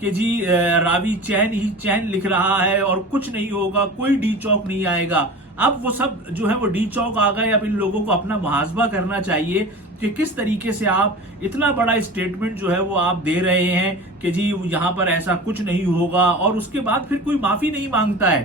کہ جی راوی چین ہی چین لکھ رہا ہے اور کچھ نہیں ہوگا، کوئی ڈی چوک نہیں آئے گا۔ اب وہ سب جو ہے وہ ڈی چوک آ گئے۔ اب ان لوگوں کو اپنا محاسبہ کرنا چاہیے کہ کس طریقے سے آپ اتنا بڑا اسٹیٹمنٹ جو ہے وہ آپ دے رہے ہیں کہ جی یہاں پر ایسا کچھ نہیں ہوگا، اور اس کے بعد پھر کوئی معافی نہیں مانگتا ہے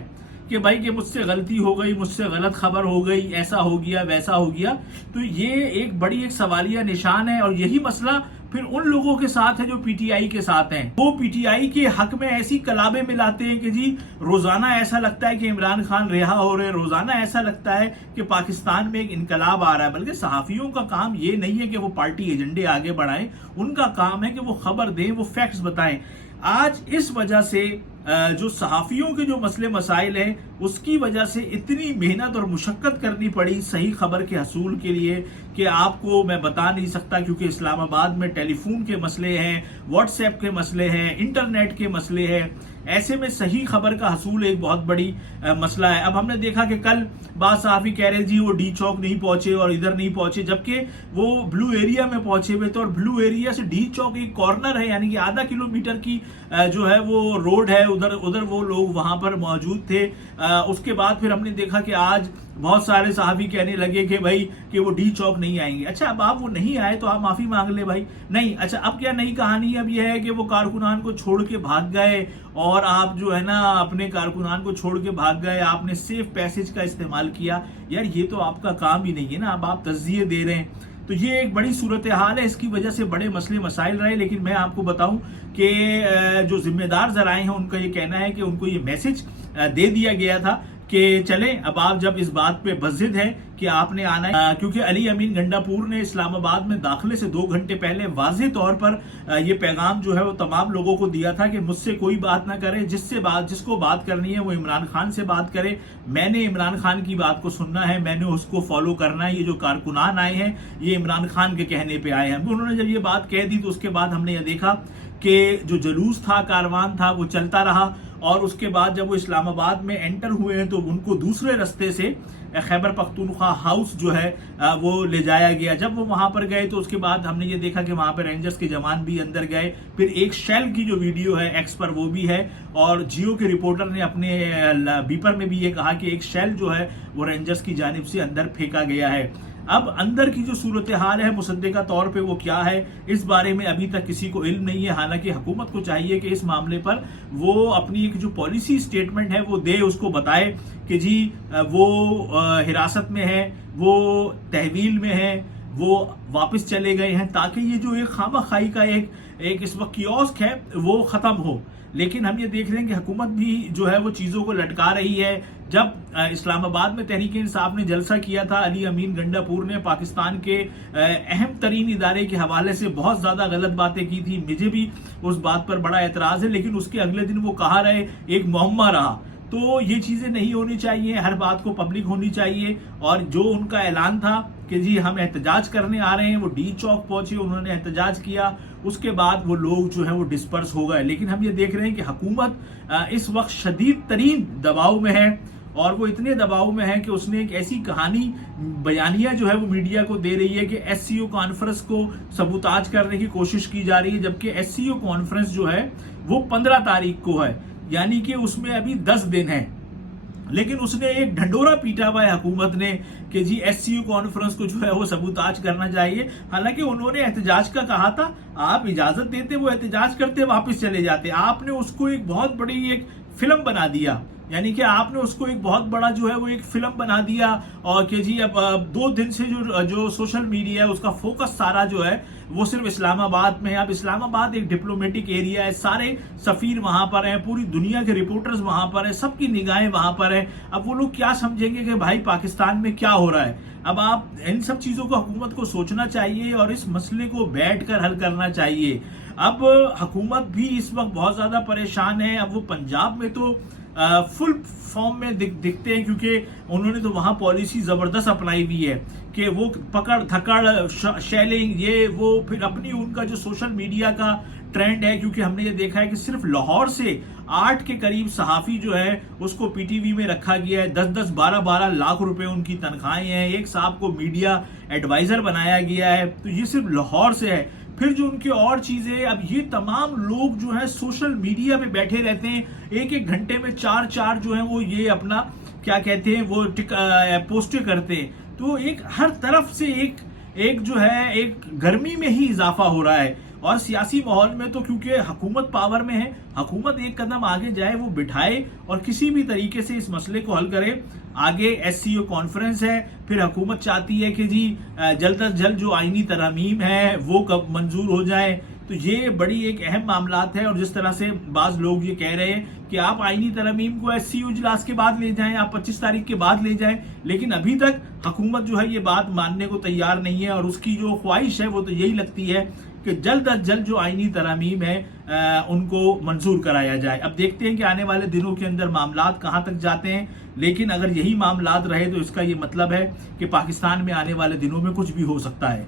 کہ بھائی کہ مجھ سے غلطی ہو گئی، مجھ سے غلط خبر ہو گئی، ایسا ہو گیا ویسا ہو گیا۔ تو یہ ایک بڑی ایک سوالیہ نشان ہے، اور یہی مسئلہ پھر ان لوگوں کے ساتھ ہے جو پی ٹی آئی کے ساتھ ہیں۔ وہ پی ٹی آئی کے حق میں ایسی کلابیں ملاتے ہیں کہ جی روزانہ ایسا لگتا ہے کہ عمران خان رہا ہو رہے، روزانہ ایسا لگتا ہے کہ پاکستان میں ایک انقلاب آ رہا ہے۔ بلکہ صحافیوں کا کام یہ نہیں ہے کہ وہ پارٹی ایجنڈے آگے بڑھائیں، ان کا کام ہے کہ وہ خبر دیں، وہ فیکٹس بتائیں۔ آج اس وجہ سے جو صحافیوں کے جو مسئلے مسائل ہیں، اس کی وجہ سے اتنی محنت اور مشقت کرنی پڑی صحیح خبر کے حصول کے لیے کہ آپ کو میں بتا نہیں سکتا، کیونکہ اسلام آباد میں ٹیلی فون کے مسئلے ہیں، واٹس ایپ کے مسئلے ہیں، انٹرنیٹ کے مسئلے ہیں۔ ایسے میں صحیح خبر کا حصول ایک بہت بڑی مسئلہ ہے۔ اب ہم نے دیکھا کہ کل بعض صحافی کہہ رہے جی وہ ڈی چوک نہیں پہنچے اور ادھر نہیں پہنچے، جبکہ وہ بلو ایریا میں پہنچے ہوئے تھے، اور بلو ایریا سے ڈی چوک ایک کارنر ہے، یعنی کہ آدھا کلومیٹر کی جو ہے وہ روڈ ہے، ادھر وہ لوگ وہاں پر موجود تھے۔ اس کے بعد پھر ہم نے دیکھا کہ آج بہت سارے صحافی کہنے لگے کہ بھائی کہ وہ ڈی چوک نہیں آئیں گے۔ اچھا اب آپ وہ نہیں آئے تو آپ معافی مانگ لیں بھائی، نہیں۔ اچھا اب کیا نئی کہانی اب یہ ہے کہ وہ کارکنان کو چھوڑ کے بھاگ گئے، اور آپ جو ہے نا اپنے کارکنان کو چھوڑ کے بھاگ گئے، آپ نے سیف پیسج کا استعمال کیا۔ یار یہ تو آپ کا کام ہی نہیں ہے نا، اب آپ تجزیے دے رہے ہیں۔ تو یہ ایک بڑی صورتحال ہے، اس کی وجہ سے بڑے مسئلے مسائل رہے۔ لیکن میں آپ کو بتاؤں کہ جو ذمہ دار ذرائع ہیں ان کا یہ کہنا ہے کہ ان کو یہ میسج دے دیا گیا تھا کہ چلیں اب آپ جب اس بات پہ بضد ہیں کہ آپ نے آنا ہے، کیونکہ علی امین گنڈا پور نے اسلام آباد میں داخلے سے 2 گھنٹے پہلے واضح طور پر یہ پیغام جو ہے وہ تمام لوگوں کو دیا تھا کہ مجھ سے کوئی بات نہ کرے، جس کو بات کرنی ہے وہ عمران خان سے بات کرے، میں نے عمران خان کی بات کو سننا ہے، میں نے اس کو فالو کرنا ہے۔ یہ جو کارکنان آئے ہیں یہ عمران خان کے کہنے پہ آئے ہیں۔ انہوں نے جب یہ بات کہہ دی تو اس کے بعد ہم نے یہ دیکھا کہ جو جلوس تھا، کاروان تھا، وہ چلتا رہا، اور اس کے بعد جب وہ اسلام آباد میں انٹر ہوئے ہیں تو ان کو دوسرے رستے سے خیبر پختونخوا ہاؤس جو ہے وہ لے جایا گیا۔ جب وہ وہاں پر گئے تو اس کے بعد ہم نے یہ دیکھا کہ وہاں پہ رینجرز کے جوان بھی اندر گئے۔ پھر ایک شیل کی جو ویڈیو ہے ایکس پر وہ بھی ہے، اور جیو کے رپورٹر نے اپنے بیپر میں بھی یہ کہا کہ ایک شیل جو ہے وہ رینجرز کی جانب سے اندر پھینکا گیا ہے۔ اب اندر کی جو صورتحال ہے مصدقہ طور پہ وہ کیا ہے، اس بارے میں ابھی تک کسی کو علم نہیں ہے۔ حالانکہ حکومت کو چاہیے کہ اس معاملے پر وہ اپنی ایک جو پالیسی سٹیٹمنٹ ہے وہ دے، اس کو بتائے کہ جی وہ حراست میں ہے، وہ تحویل میں ہے، وہ واپس چلے گئے ہیں، تاکہ یہ جو ایک خامہ خائی کا ایک اس وقت کیوسک ہے وہ ختم ہو۔ لیکن ہم یہ دیکھ رہے ہیں کہ حکومت بھی جو ہے وہ چیزوں کو لٹکا رہی ہے۔ جب اسلام آباد میں تحریک انصاف نے جلسہ کیا تھا، علی امین گنڈا پور نے پاکستان کے اہم ترین ادارے کے حوالے سے بہت زیادہ غلط باتیں کی تھی، مجھے بھی اس بات پر بڑا اعتراض ہے، لیکن اس کے اگلے دن وہ کہا رہے، ایک معمہ رہا۔ تو یہ چیزیں نہیں ہونی چاہیے، ہر بات کو پبلک ہونی چاہیے۔ اور جو ان کا اعلان تھا کہ جی ہم احتجاج کرنے آ رہے ہیں، وہ ڈی چوک پہنچے، انہوں نے احتجاج کیا، اس کے بعد وہ لوگ جو ہیں وہ ڈسپرس ہو گئے۔ لیکن ہم یہ دیکھ رہے ہیں کہ حکومت اس وقت شدید ترین دباؤ میں ہے، اور وہ اتنے دباؤ میں ہے کہ اس نے ایک ایسی کہانی بیانیہ جو ہے وہ میڈیا کو دے رہی ہے کہ ایس سی او کانفرنس کو سبوتاج کرنے کی کوشش کی جا رہی ہے، جبکہ ایس سی او کانفرنس جو ہے وہ 15 تاریخ کو ہے، یعنی کہ اس میں ابھی 10 دن ہیں۔ لیکن اس نے ایک ڈھنڈورا پیٹا ہوا ہے حکومت نے کہ جی ایس سی او کانفرنس کو جو ہے وہ سبوتاج کرنا چاہیے۔ حالانکہ انہوں نے احتجاج کا کہا تھا، آپ اجازت دیتے وہ احتجاج کرتے واپس چلے جاتے، آپ نے اس کو ایک بہت بڑی ایک فلم بنا دیا، یعنی کہ آپ نے اس کو ایک بہت بڑا جو ہے وہ ایک فلم بنا دیا، اور کہ جی اب 2 دن سے جو سوشل میڈیا ہے اس کا فوکس سارا جو ہے وہ صرف اسلام آباد میں ہے۔ اب اسلام آباد ایک ڈپلومیٹک ایریا ہے، سارے سفیر وہاں پر ہیں، پوری دنیا کے رپورٹرز وہاں پر ہیں، سب کی نگاہیں وہاں پر ہیں۔ اب وہ لوگ کیا سمجھیں گے کہ بھائی پاکستان میں کیا ہو رہا ہے؟ اب آپ ان سب چیزوں کو حکومت کو سوچنا چاہیے اور اس مسئلے کو بیٹھ کر حل کرنا چاہیے۔ اب حکومت بھی اس وقت بہت زیادہ پریشان ہے۔ اب وہ پنجاب میں تو فل فارم میں دکھتے ہیں، کیونکہ انہوں نے تو وہاں پالیسی زبردست اپنائی ہوئی ہے کہ وہ پکڑ دھکڑ شیلنگ یہ وہ، پھر اپنی ان کا جو سوشل میڈیا کا ٹرینڈ ہے، کیونکہ ہم نے یہ دیکھا ہے کہ صرف لاہور سے 8 کے قریب صحافی جو ہے اس کو پی ٹی وی میں رکھا گیا ہے، 10-10 12-12 لاکھ روپے ان کی تنخواہیں ہیں، ایک صاحب کو میڈیا ایڈوائزر بنایا گیا ہے، تو یہ صرف لاہور سے ہے۔ پھر جو ان کے اور چیزیں، اب یہ تمام لوگ جو ہے سوشل میڈیا پہ بیٹھے رہتے ہیں، ایک ایک گھنٹے میں چار جو ہیں وہ یہ اپنا کیا کہتے ہیں وہ پوسٹیں کرتے ہیں. تو ایک ہر طرف سے ایک جو ہے ایک گرمی میں ہی اضافہ ہو رہا ہے. اور سیاسی ماحول میں تو کیونکہ حکومت پاور میں ہے، حکومت ایک قدم آگے جائے، وہ بٹھائے اور کسی بھی طریقے سے اس مسئلے کو حل کرے. آگے ایس سی او کانفرنس ہے، پھر حکومت چاہتی ہے کہ جی جلد از جلد جو آئینی ترامیم ہے وہ کب منظور ہو جائیں. تو یہ بڑی ایک اہم معاملات ہے. اور جس طرح سے بعض لوگ یہ کہہ رہے ہیں کہ آپ آئینی ترامیم کو ایس سی او اجلاس کے بعد لے جائیں، آپ 25 تاریخ کے بعد لے جائیں، لیکن ابھی تک حکومت جو ہے یہ بات ماننے کو تیار نہیں ہے. اور اس کی جو خواہش ہے وہ تو یہی لگتی ہے کہ جلد از جلد جو آئینی ترامیم ہے ان کو منظور کرایا جائے. اب دیکھتے ہیں کہ آنے والے دنوں کے اندر معاملات کہاں تک جاتے ہیں، لیکن اگر یہی معاملات رہے تو اس کا یہ مطلب ہے کہ پاکستان میں آنے والے دنوں میں کچھ بھی ہو سکتا ہے.